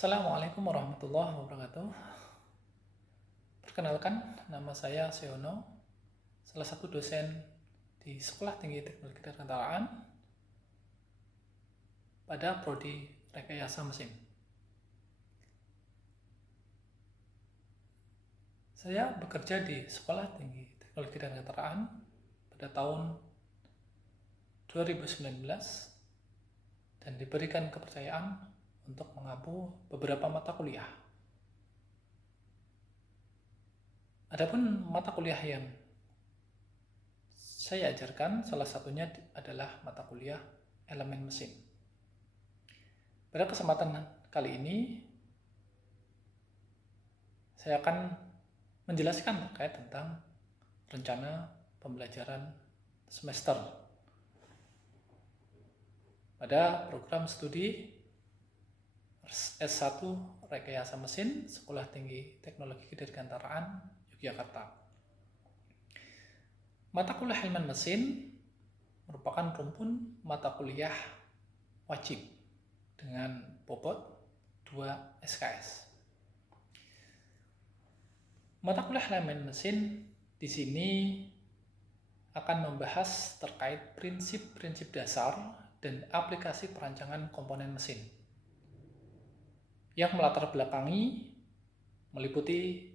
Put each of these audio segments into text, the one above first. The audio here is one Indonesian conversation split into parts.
Assalamualaikum warahmatullahi wabarakatuh. Perkenalkan, nama saya Seono, salah satu dosen di Sekolah Tinggi Teknologi Dirgantaraan pada Prodi Rekayasa Mesin. Saya bekerja di Sekolah Tinggi Teknologi Dirgantaraan pada tahun 2019 dan diberikan kepercayaan untuk mengampu beberapa mata kuliah. Adapun mata kuliah yang saya ajarkan salah satunya adalah mata kuliah elemen mesin. Pada kesempatan kali ini saya akan menjelaskan terkait tentang rencana pembelajaran semester pada program studi S1 Rekayasa Mesin Sekolah Tinggi Teknologi Dirgantaraan Yogyakarta. Mata kuliah elemen mesin merupakan rumpun mata kuliah wajib dengan bobot 2 SKS. Mata kuliah elemen mesin di sini akan membahas terkait prinsip-prinsip dasar dan aplikasi perancangan komponen mesin yang melatar belakangi meliputi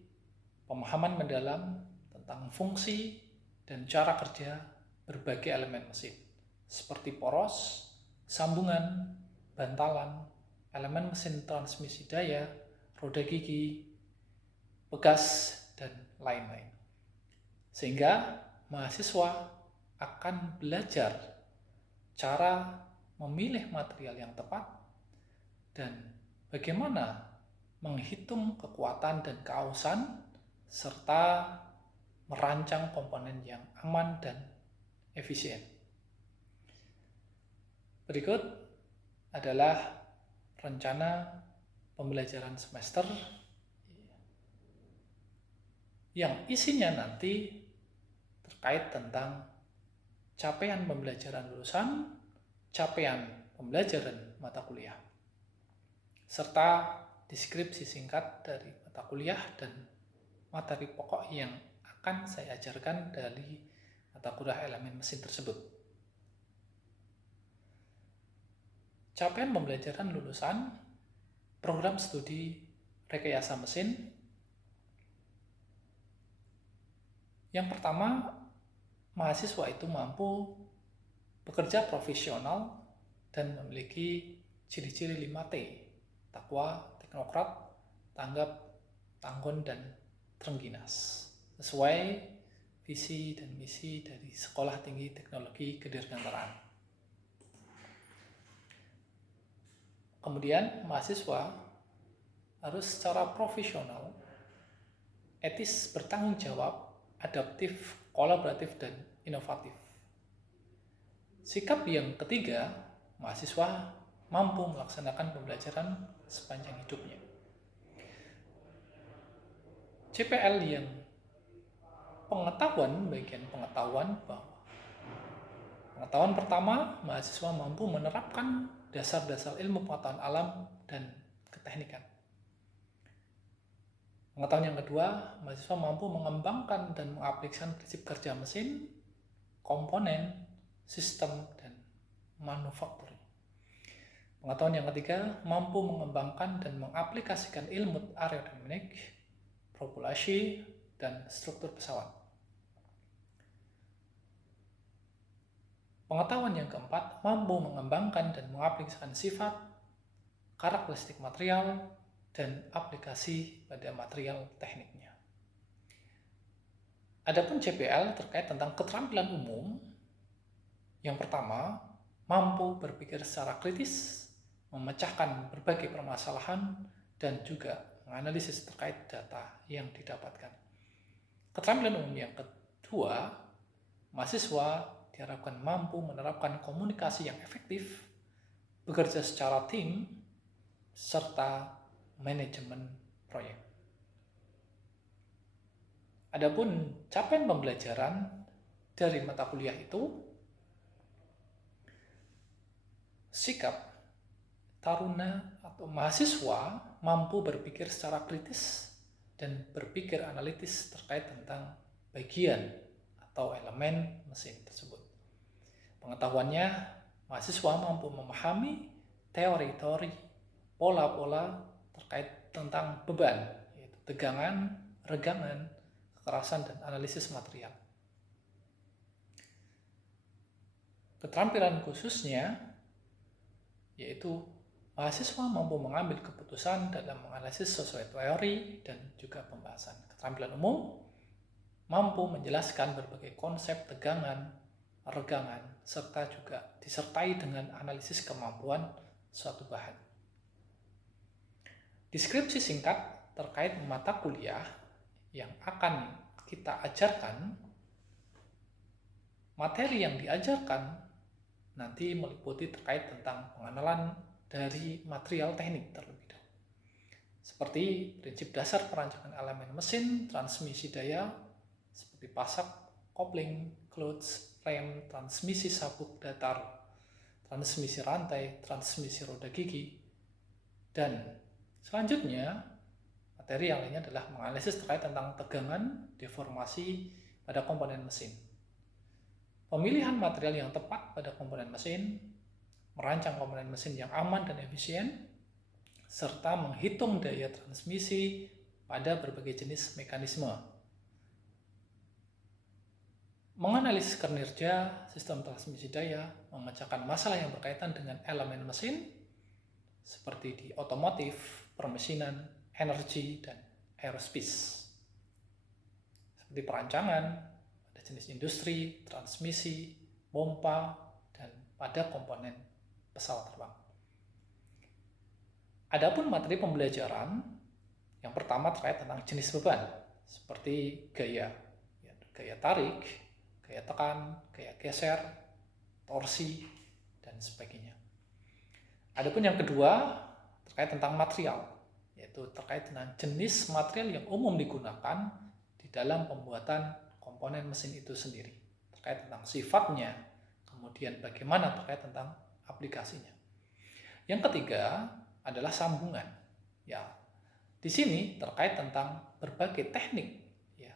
pemahaman mendalam tentang fungsi dan cara kerja berbagai elemen mesin seperti poros, sambungan, bantalan, elemen mesin transmisi daya, roda gigi, pegas, dan lain-lain. Sehingga mahasiswa akan belajar cara memilih material yang tepat dan bagaimana menghitung kekuatan dan keausan serta merancang komponen yang aman dan efisien. Berikut adalah rencana pembelajaran semester yang isinya nanti terkait tentang capaian pembelajaran lulusan, capaian pembelajaran mata kuliah, serta deskripsi singkat dari mata kuliah dan materi pokok yang akan saya ajarkan dari mata kuliah elemen mesin tersebut. Capaian pembelajaran lulusan program studi Rekayasa Mesin. Yang pertama, mahasiswa itu mampu bekerja profesional dan memiliki ciri-ciri 5T, takwa, teknokrat, tanggap, tanggon, dan terengginas, sesuai visi dan misi dari Sekolah Tinggi Teknologi Kedirgantaraan. Kemudian mahasiswa harus secara profesional, etis, bertanggung jawab, adaptif, kolaboratif, dan inovatif. Sikap yang ketiga, mahasiswa mampu melaksanakan pembelajaran sepanjang hidupnya. CPL yang pengetahuan, bagian pengetahuan bahwa pengetahuan pertama, mahasiswa mampu menerapkan dasar-dasar ilmu pengetahuan alam dan keteknikan. Pengetahuan yang kedua, mahasiswa mampu mengembangkan dan mengaplikasikan prinsip kerja mesin, komponen, sistem, dan manufaktur. Pengetahuan yang ketiga, mampu mengembangkan dan mengaplikasikan ilmu aerodinamik, propulsi, dan struktur pesawat. Pengetahuan yang keempat, mampu mengembangkan dan mengaplikasikan sifat, karakteristik material, dan aplikasi pada material tekniknya. Adapun CPL terkait tentang keterampilan umum, yang pertama, mampu berpikir secara kritis, memecahkan berbagai permasalahan, dan juga menganalisis terkait data yang didapatkan. Keterampilan umum yang kedua, mahasiswa diharapkan mampu menerapkan komunikasi yang efektif, bekerja secara tim, serta manajemen proyek. Adapun capaian pembelajaran dari mata kuliah itu, sikap taruna atau mahasiswa mampu berpikir secara kritis dan berpikir analitis terkait tentang bagian atau elemen mesin tersebut. Pengetahuannya, mahasiswa mampu memahami teori-teori, pola-pola terkait tentang beban, yaitu tegangan, regangan, kekerasan, dan analisis material. Keterampilan khususnya yaitu mahasiswa mampu mengambil keputusan dalam menganalisis sesuai teori dan juga pembahasan. Keterampilan umum mampu menjelaskan berbagai konsep tegangan, regangan, serta juga disertai dengan analisis kemampuan suatu bahan. Deskripsi singkat terkait mata kuliah yang akan kita ajarkan, materi yang diajarkan nanti meliputi terkait tentang pengenalan dari material teknik terlebih dahulu. Seperti prinsip dasar perancangan elemen mesin, transmisi daya, seperti pasak, kopling, clutch, rem, transmisi sabuk datar, transmisi rantai, transmisi roda gigi, dan selanjutnya materi yang lainnya adalah menganalisis terkait tentang tegangan, deformasi pada komponen mesin. Pemilihan material yang tepat pada komponen mesin, merancang komponen mesin yang aman dan efisien, serta menghitung daya transmisi pada berbagai jenis mekanisme. Menganalisis kinerja sistem transmisi daya, memecahkan masalah yang berkaitan dengan elemen mesin, seperti di otomotif, permesinan, energi, dan aerospace. Seperti perancangan, jenis industri, transmisi, pompa, dan pada komponen pesawat terbang. Adapun materi pembelajaran, yang pertama terkait tentang jenis beban, seperti gaya tarik, gaya tekan, gaya geser, torsi, dan sebagainya. Adapun yang kedua terkait tentang material, yaitu terkait dengan jenis material yang umum digunakan di dalam pembuatan komponen mesin itu sendiri, terkait tentang sifatnya, kemudian bagaimana terkait tentang aplikasinya. Yang ketiga adalah sambungan. Ya, di sini terkait tentang berbagai teknik, ya,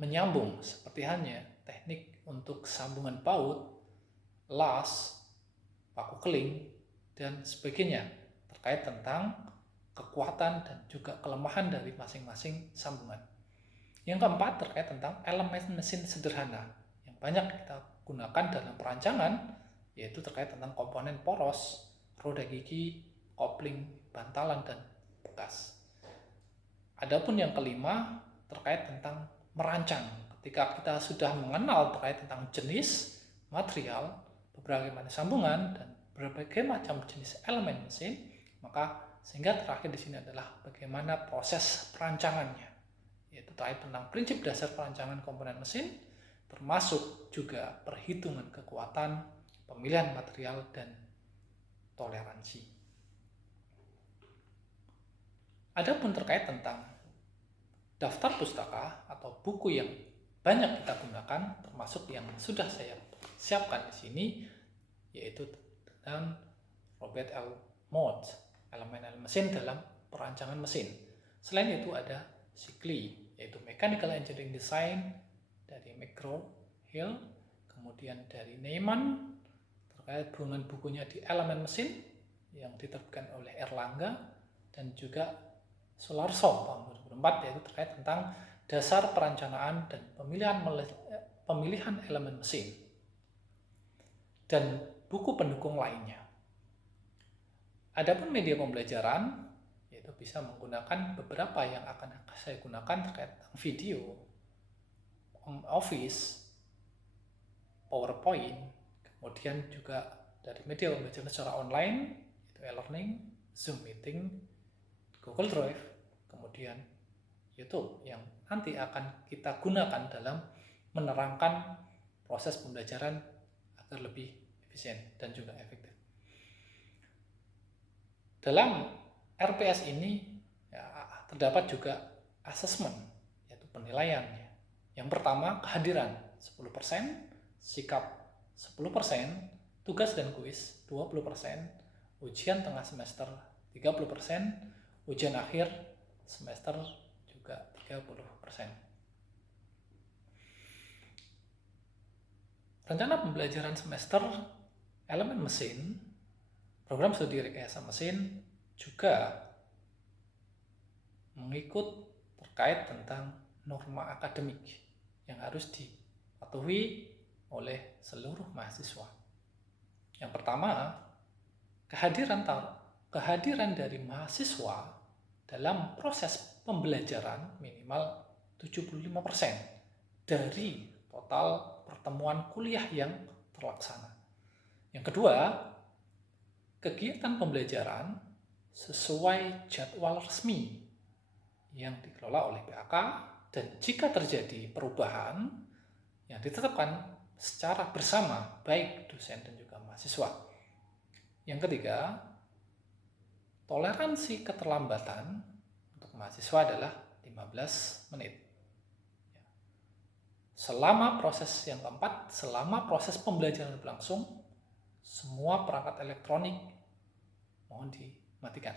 menyambung seperti halnya teknik untuk sambungan baut, las, paku keling, dan sebagainya, terkait tentang kekuatan dan juga kelemahan dari masing-masing sambungan. Yang keempat terkait tentang elemen mesin sederhana yang banyak kita gunakan dalam perancangan, yaitu terkait tentang komponen poros, roda gigi, kopling, bantalan, dan bekas. Adapun yang kelima terkait tentang merancang. Ketika kita sudah mengenal terkait tentang jenis material, berbagai macam sambungan, dan berbagai macam jenis elemen mesin, maka sehingga terakhir di sini adalah bagaimana proses perancangannya, yaitu terkait tentang prinsip dasar perancangan komponen mesin, termasuk juga perhitungan kekuatan, pemilihan material, dan toleransi. Adapun terkait tentang daftar pustaka atau buku yang banyak kita gunakan, termasuk yang sudah saya siapkan di sini, yaitu tentang Robert L. Mott, elemen-elemen mesin dalam perancangan mesin. Selain itu ada Shickley, yaitu Mechanical Engineering Design dari McGraw-Hill, kemudian dari Neyman terkait hubungan bukunya di elemen mesin yang diterbitkan oleh Erlangga, dan juga Solarson tahun 2004, yaitu terkait tentang dasar perencanaan dan pemilihan elemen mesin, dan buku pendukung lainnya. Adapun media pembelajaran yaitu bisa menggunakan beberapa yang akan saya gunakan terkait video, Office, PowerPoint, kemudian juga dari media pembelajaran secara online, yaitu e-learning, Zoom meeting, Google Drive, kemudian YouTube yang nanti akan kita gunakan dalam menerangkan proses pembelajaran agar lebih efisien dan juga efektif. Dalam RPS ini ya, terdapat juga assessment, yaitu penilaiannya. Yang pertama, kehadiran 10%, sikap 10%, tugas dan kuis 20%, ujian tengah semester 30%, ujian akhir semester juga 30%. Rencana pembelajaran semester elemen mesin, program studi rekayasa mesin juga mengikut terkait tentang norma akademik yang harus dipatuhi oleh seluruh mahasiswa. Yang pertama, kehadiran dari mahasiswa dalam proses pembelajaran minimal 75% dari total pertemuan kuliah yang terlaksana. Yang kedua, kegiatan pembelajaran sesuai jadwal resmi yang dikelola oleh PAK, dan jika terjadi perubahan yang ditetapkan secara bersama baik dosen dan juga mahasiswa. Yang ketiga, toleransi keterlambatan untuk mahasiswa adalah 15 menit. Selama proses pembelajaran berlangsung, semua perangkat elektronik mohon dimatikan.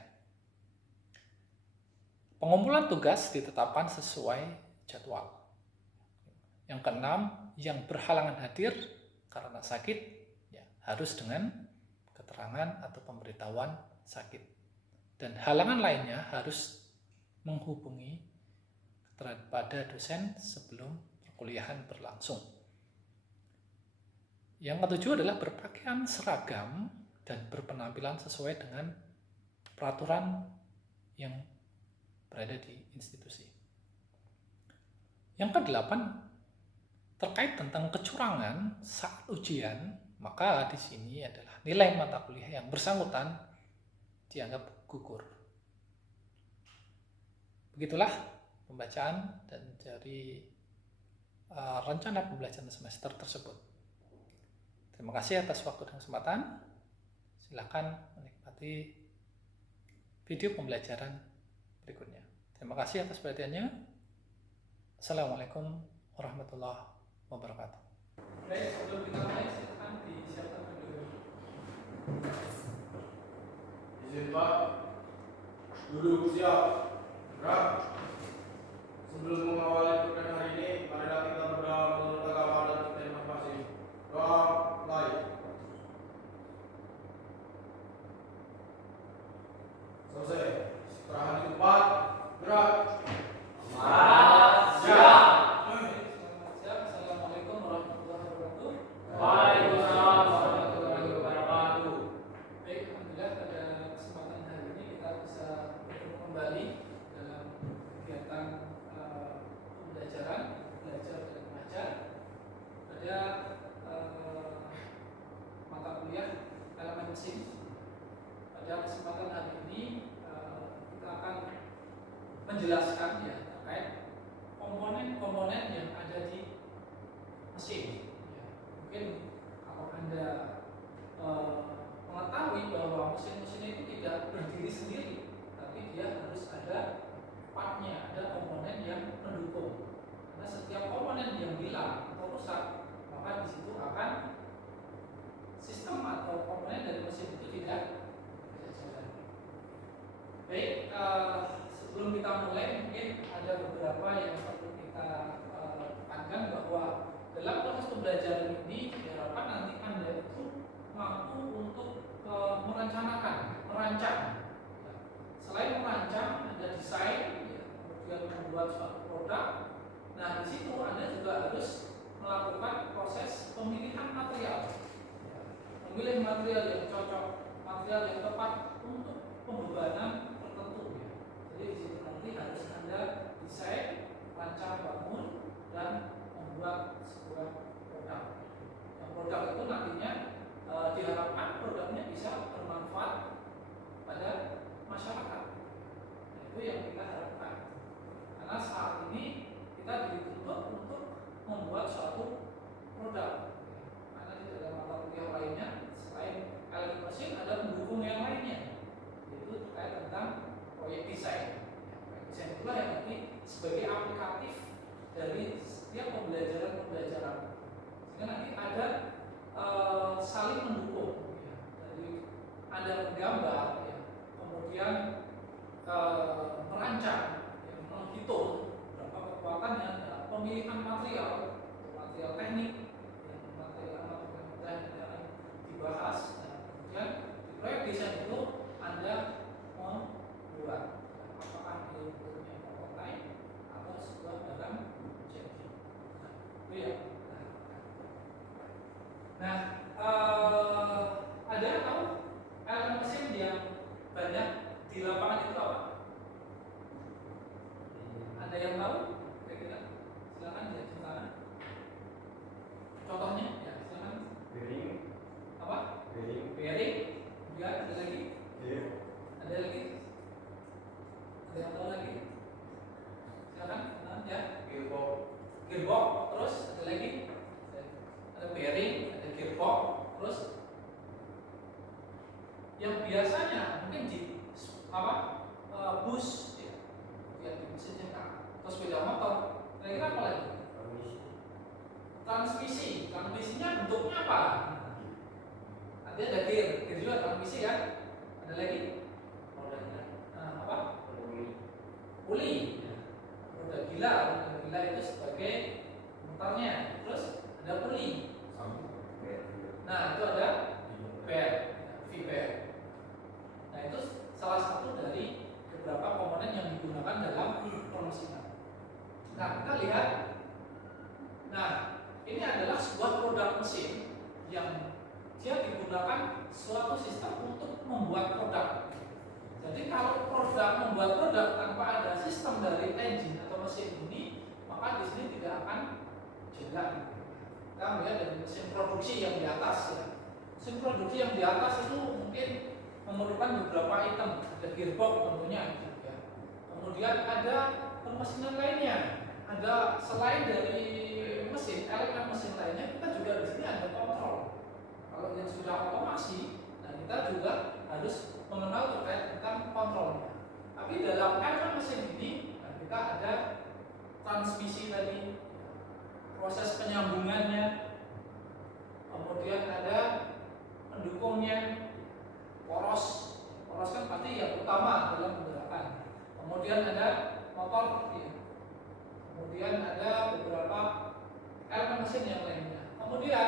Pengumpulan tugas ditetapkan sesuai jadwal. Yang keenam, yang berhalangan hadir karena sakit harus dengan keterangan atau pemberitahuan sakit. Dan halangan lainnya harus menghubungi kepada dosen sebelum perkuliahan berlangsung. Yang ketujuh adalah berpakaian seragam dan berpenampilan sesuai dengan peraturan yang berada di institusi. Yang kedelapan, terkait tentang kecurangan saat ujian, maka di sini adalah nilai mata kuliah yang bersangkutan dianggap gugur. Begitulah pembacaan dan dari rencana pembelajaran semester tersebut. Terima kasih atas waktu dan kesempatan. Silakan menikmati video pembelajaran berikutnya. Terima kasih atas perhatiannya. Assalamualaikum warahmatullahi wabarakatuh. Baik, sebelum kita mulai, silakan disiapkan dulu. Izin Pak, duduk siap, gerak. Sebelum mengawali pertemuan hari ini, marilah kita berdoa menurut agama dan kita masing-masing. Doa mulai. Selesai. Istirahat di tempat. Gerak. Siap. Assalamualaikum warahmatullahi wabarakatuh. Waalaikumsalam warahmatullahi wabarakatuh. Baik, alhamdulillah pada kesempatan hari ini kita bisa bertemu kembali dalam kegiatan pembelajaran, belajar dan mengajar pada mata kuliah elemen mesin. Pada kesempatan hari ini kita akan menjelaskan terkait komponen-komponen yang ada di mesin. Mungkin kalau Anda mengetahui bahwa mesin-mesin itu tidak berdiri sendiri, tapi dia harus ada partnya, ada komponen yang mendukung. Karena setiap komponen yang hilang atau rusak, maka di situ akan sistem atau komponen dari mesin itu tidak jalan. Baik, sebelum kita mulai mungkin ada beberapa yang perlu kita tekankan bahwa dalam proses pembelajaran ini diharapkan nanti Anda itu mampu untuk merancang. Selain merancang, ada desain, kemudian membuat suatu produk. Nah, di situ Anda juga harus melakukan proses pemilihan material. Memilih material yang cocok, material yang tepat untuk pembebanan tertentu. Jadi di situ nanti harus Anda desain, rancang bangun, dan membuat sebuah produk. Yang produk itu nantinya diharapkan produknya bisa bermanfaat pada masyarakat. Nah, itu yang kita harapkan. Karena saat ini kita dituntut untuk membuat suatu produk. Karena di dalam mata kuliah lainnya selain elemen mesin ada pendukung yang lainnya, yaitu terkait tentang proyek desain. Proyek desain itulah yang nanti sebagai aplikatif dari setiap pembelajaran. Sehingga nanti ada saling mendukung dari ada menggambar, ya, kemudian merancang, ya, menghitung berapa kekuatannya, ya, pemilihan material, material teknik, ya, material yang dibahas, ya, kemudian di proyek desain itu Anda membuat apakah dia bentuknya prototipe atau sebuah barang jadi. Nah, itu ya. Nah, ada yang tahu elemen mesin yang banyak di lapangan itu apa? Ada yang tahu? Kira-kira? Silakan ya, silakan. Contohnya, ya silakan. Bearing. Apa? Bearing. Bearing. Kemudian ada lagi? Gear. Ada lagi? Ada yang tahu lagi? Silakan. Nah, ya. Gearbox. Gearbox. Terus ada lagi? Ada bearing, ada gearbox. Terus yang biasanya mungkin di apa? Bus, ya, yang di mesin cetak. Terus sepeda motor. Kira-kira apa lagi? Transmisi. Transmisinya bentuknya apa? Nanti ada gear juga transmisi kan? Ada lagi? Apa? Puli. Roda gila itu sebagai motornya. Terus ada puli. Nah itu ada bel, V-bel. Nah itu salah satu dari beberapa komponen yang digunakan dalam pemesinan. Nah kita lihat. Nah ini adalah sebuah produk mesin yang dia digunakan suatu sistem untuk membuat produk. Jadi kalau produk membuat produk tanpa ada sistem dari engine atau mesin ini, maka di sini tidak akan jalan. Kita melihat dari mesin produksi yang di atas ya. Mesin produksi yang di atas itu mungkin memerlukan beberapa item, ada gearbox tentunya ya. Kemudian ada pemesinan lainnya, ada selain dari mesin, elemen mesin lainnya, kita juga di sini ada kontrol. Kalau yang sudah otomasi, nah kita juga harus mengenal terkait tentang kontrolnya. Tapi dalam elemen mesin ini, nah kita ada transmisi tadi, proses penyambungannya, kemudian ada pendukungnya, poros kan pasti yang utama dalam pergerakan. Kemudian ada motor, ya. Kemudian ada beberapa elemen mesin yang lainnya. Kemudian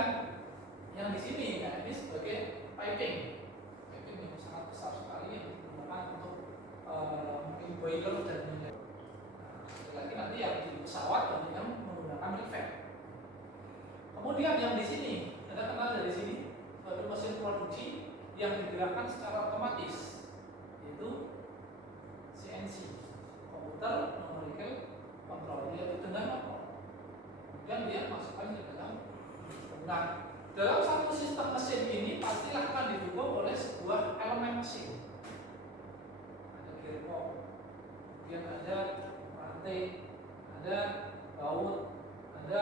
yang di sini, nah ini sebagai piping yang sangat besar sekali yang digunakan untuk mungkin boiler dan lain-lain. Lagi nanti yang di pesawat dan yang menggunakan revac. Kemudian yang di sini, Anda kenal dari sini sebagai mesin produksi yang digerakkan secara otomatis, yaitu CNC, komputer numerical control, yaitu dengan apa? Kemudian dia masukkan ke dalam. Nah, dalam satu sistem mesin ini pastilah akan didukung oleh sebuah elemen mesin. Ada gearbox, kemudian ada rantai, ada baut, ada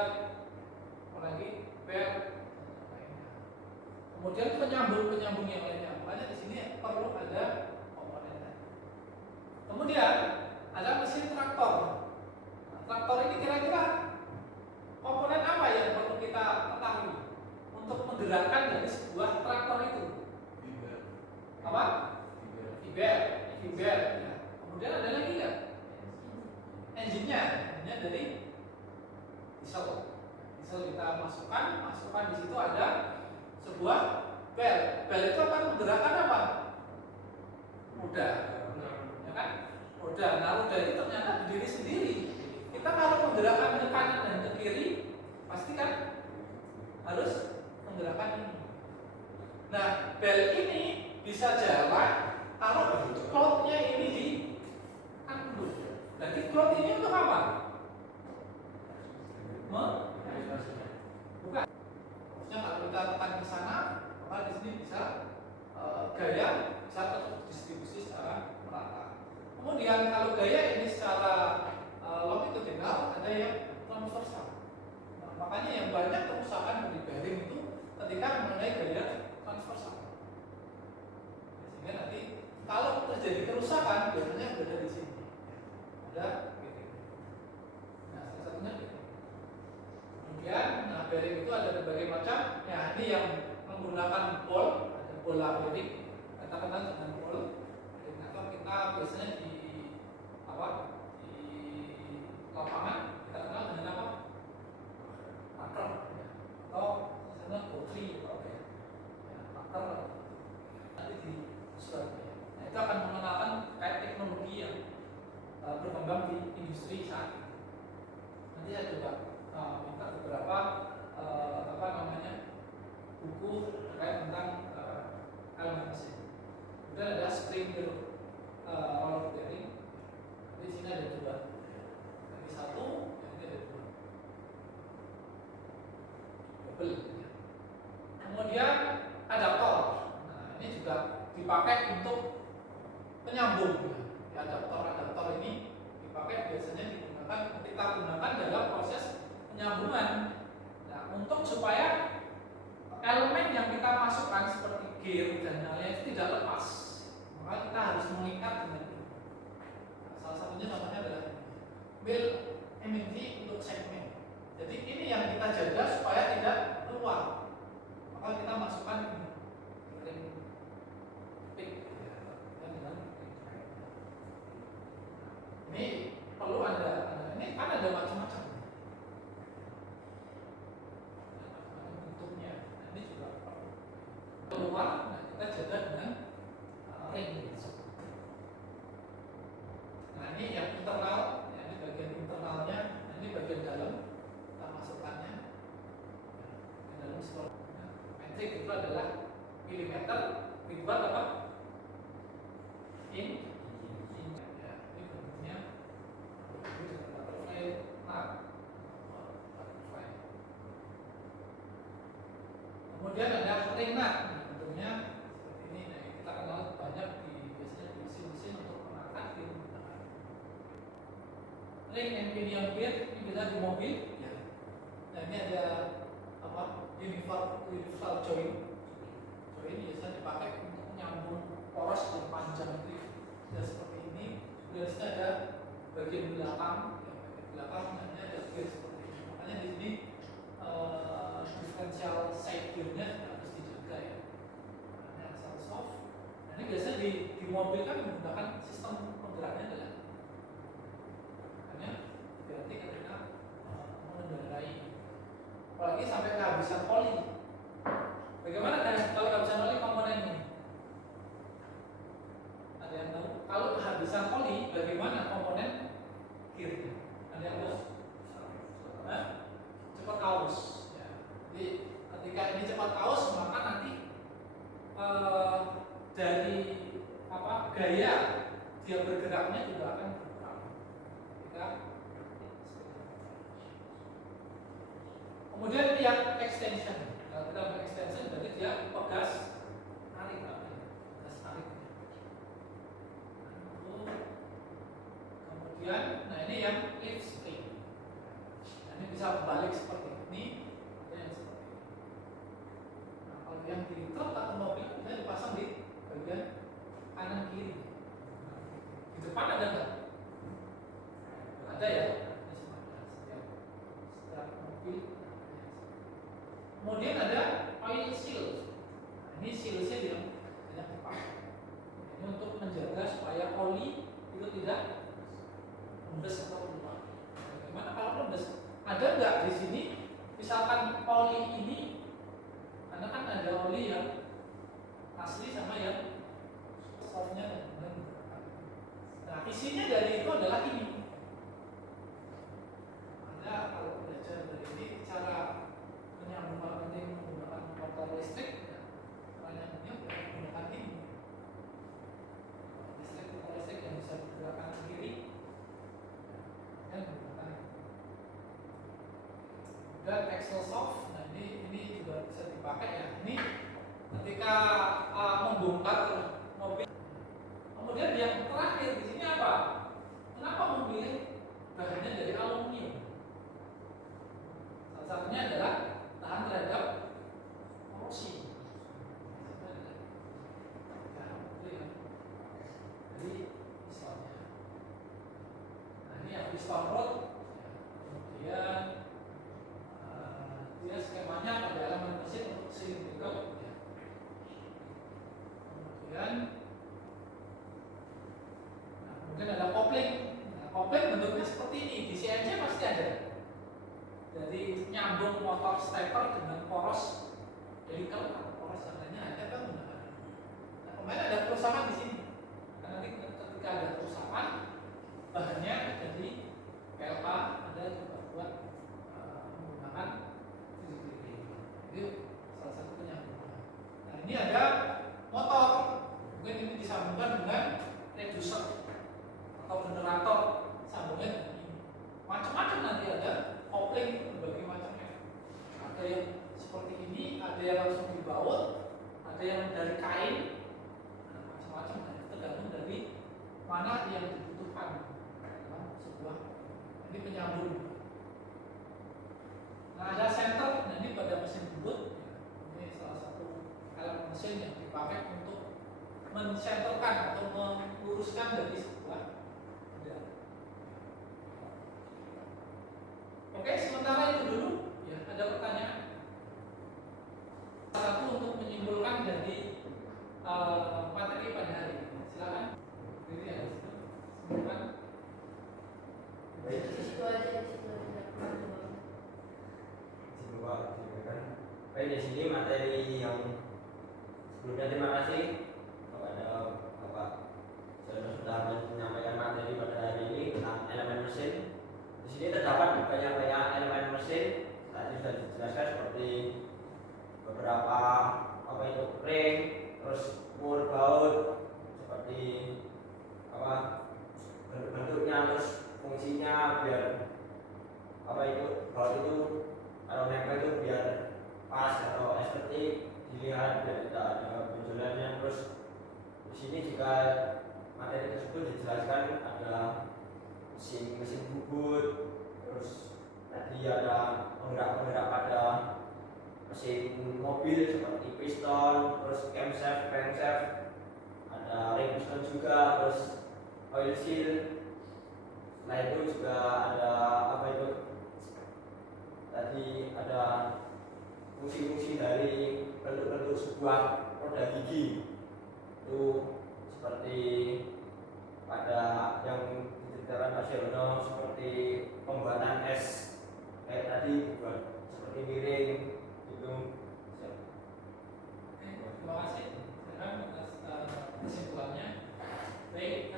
apalagi bel, kemudian penyambung yang lainnya. Makanya di sini perlu ada komponen. Kemudian ada mesin traktor. Nah, traktor ini kira-kira komponen apa yang perlu kita ketahui untuk menggerakkan dari sebuah traktor itu? Apa? Fiber. Ya. Kemudian ada lagi nggak? Engine-nya dari diesel. Diesel kita masukkan di situ ada sebuah bel. Bel itu akan menggerakkan apa? Roda, ya kan? Roda. Nah, roda itu ternyata berdiri sendiri. Kita kalau menggerakkan ke kanan dan ke kiri, pasti kan harus menggerakkan ini. Nah, bel ini bisa jalan kalau cloth-nya ini diangkat. Jadi cloth ini untuk apa? Bukan. Maksudnya kalau kita tekan ke sana, maka di sini bisa gaya bisa terdistribusi secara merata. Kemudian kalau gaya ini secara longitudinal, ada yang transversal. Nah, makanya yang banyak kerusakan dari bearing itu ketika mengenai gaya transversal. Sehingga nanti kalau terjadi kerusakan biasanya berada di sini. Ada gitu. Nah, salah satunya gitu. Kemudian, nah bearing itu ada berbagai macam. Ya, ini yang menggunakan bol, ada bola bearing. Katakan silinder roller bearing. Di sini ada dua. Ini satu, ini ada dua. Double. Kemudian adaptor. Nah, ini juga dipakai untuk penyambung. Adaptor ini dipakai biasanya kita gunakan dalam proses penyambungan. Nah, untuk supaya elemen yang kita masukkan seperti gear dan lain-lain itu tidak lepas, maka kita harus mengikat dengan ini. Nah, salah satunya contohnya adalah bel MMD untuk segmen. Jadi ini yang kita jaga supaya tidak keluar. Maka kita masukkan ring pick. Ini perlu ini kan ada macam-macam. Bentuknya. Nah, ini juga keluar. Nah, kita jaga dengan ring. Nah, ini yang internal. Ini bagian internalnya. Nah, ini bagian dalam. Kita masukkannya ke dalam slot. Metrik itu adalah milimeter. Ribuan apa? In. Ya, ini bentuknya. Kemudian ada ring nut, bentuknya seperti ini. Nah, kita kenal banyak biasanya di mesin-mesin untuk mengangkat ring. Ring and pinion gear ini bisa di mobil. Ya. Nah, ini ada apa? Universal joint. Joint biasanya dipakai untuk menyambung poros yang panjang itu. Ya, seperti ini. Kemudian di sini ada bagian belakang. Belakang ada gear seperti ini. Makanya di sini differential side gearnya harus dijaga ya. Ini asal soft. Nah, ini biasanya di mobil kan menggunakan sistem penggeraknya adalah makanya berarti ketika mengendarai, apalagi sampai kehabisan oli. Bagaimana kalau kehabisan oli komponen ini? Ada yang tahu? Kalau kehabisan oli, bagaimana komponen gearnya? Ada yang tahu? Cepat aus. Ya. Jadi ketika ini cepat aus, maka nanti dari gaya dia bergeraknya juga akan berkurang. Kemudian ini yang extension. Kalau kita extension berarti dia pegas tarik, pegas tarik. Kemudian, nah ini yang lift spring. Nah, ini bisa balik seperti ini, ada yang seperti ini. Nah, kalau yang di truk atau mobil bisa dipasang di bagian kanan kiri. Nah, di depan ada nggak? Ada ya. Setiap mobil. Kemudian ada oil seal. Nah, ini sealsnya yang banyak dipakai. Ini untuk menjaga supaya oli itu tidak embes atau keluar. Bagaimana kalau embes? Ada nggak di sini? Misalkan oli ini, karena kan ada oli yang asli sama yang softnya dan kemudian. Nah, isinya dari itu adalah ini. Anda kalau belajar dari ini cara menyambung penting menggunakan motor listrik, cara nyambungnya menggunakan ini. Motor listrik yang bisa bergerakkan ke kiri. Dan menggunakan dan axle soft. Nah, ini juga bisa dipakai ya. Ini ketika membongkar mobil. Kemudian yang terakhir di sini apa? Kenapa memilih bahannya dari aluminium? Salah satunya adalah tahan terhadap korosi. Jadi pistonnya. Nah, ini yang piston rod. Kemudian dia skemanya pada elemen mesin untuk cylindrical. Kemudian ada kopling. Nah, kopling bentuknya seperti ini. Di CNC pasti ada. Jadi nyambung motor stepper dengan poros helical atau poros yang lainnya ada kan menggunakan. Nah, kemarin ada kerusakan di sini. Karena nanti ketika ada kerusakan, bahannya jadi PLK ada juga buat menggunakan itu salah satu penyambungan. Nah, ini ada motor. Mungkin ini disambungkan dengan mensenterkan atau meluruskan dari sebuah benda. Oke, sementara itu dulu. Ya, ada pertanyaan? Satu untuk menyimpulkan dari materi pada hari ini. Silakan. Jadi ya, silakan. Di situ aja. Baik, di sini materi yang sebelumnya terima kasih kepada Bapak sudah menyampaikan materi pada hari ini tentang elemen mesin. Di sini terdapat banyak elemen mesin. Tadi sudah dijelaskan seperti beberapa apa itu ring, terus mur baut, seperti apa bentuknya, terus fungsinya biar apa itu baut itu kalau nempel itu biar pas atau estetik dilihat biar tidak ada benjolannya. Terus di sini juga materi tersebut dijelaskan ada mesin bubut, terus tadi ada penggerak pada mesin mobil seperti piston, terus camshaft, crankshaft, ada ring piston juga, terus oil seal. Setelah itu juga ada apa itu tadi ada fungsi-fungsi dari bentuk-bentuk sebuah roda gigi itu seperti pada yang diceritakan Pak Siono seperti pembuatan es kayak tadi dibuat seperti miring gitu. Terima kasih atas kesimpulannya. Baik,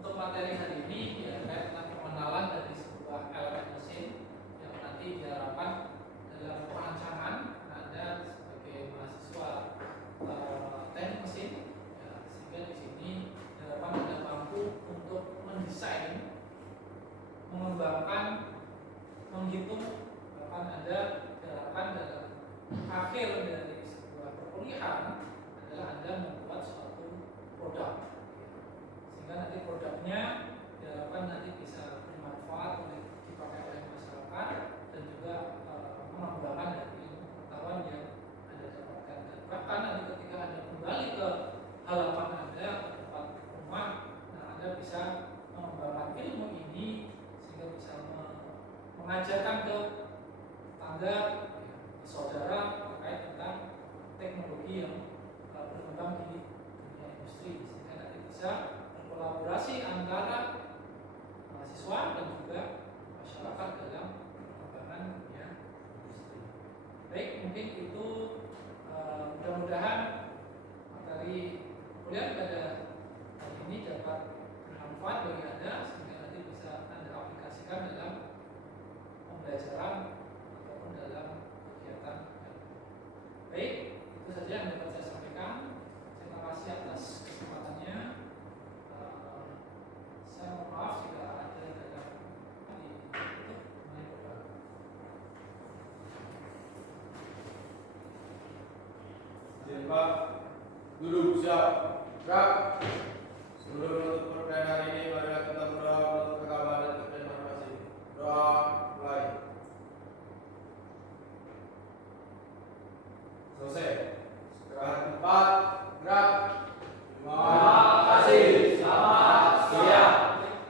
untuk materi hari ini ya terkait tentang pengenalan dari sebuah elemen mesin yang nanti diharapkan dalam perancangan Anda sebagai mahasiswa teknik mesin, ya, sehingga di sini diharapkan Anda mampu untuk mendesain, mengembangkan, menghitung, bahkan Anda diharapkan dalam akhir dari sebuah perkuliahan adalah Anda membuat suatu produk, sehingga nanti produknya diharapkan nanti bisa bermanfaat dipakai oleh masyarakat dan juga mengembangkan dari ilmu pengetahuan yang Anda dapatkan. Dan bahkan nanti ketika Anda kembali ke halaman Anda, ke tempat rumah, nah Anda bisa mengembangkan ilmu ini sehingga bisa mengajarkan ke tangga, saudara terkait tentang teknologi yang berkembang di dunia industri, sehingga nanti bisa berkolaborasi antara mahasiswa dan juga masyarakat dalam pengembangan dunia industri. Baik, mungkin itu mudah-mudahan materi kuliah pada hari ini dapat bermanfaat bagi Anda sehingga nanti bisa Anda aplikasikan dalam pembelajaran ataupun dalam kegiatan. Baik, itu saja yang dapat saya sampaikan. Terima kasih atas kesempatannya. Saya mohon maaf jika ada dalam ditutup. Izin Pak, duduk siap, gerak. Sebelum menutup perkuliahan hari ini, mari kita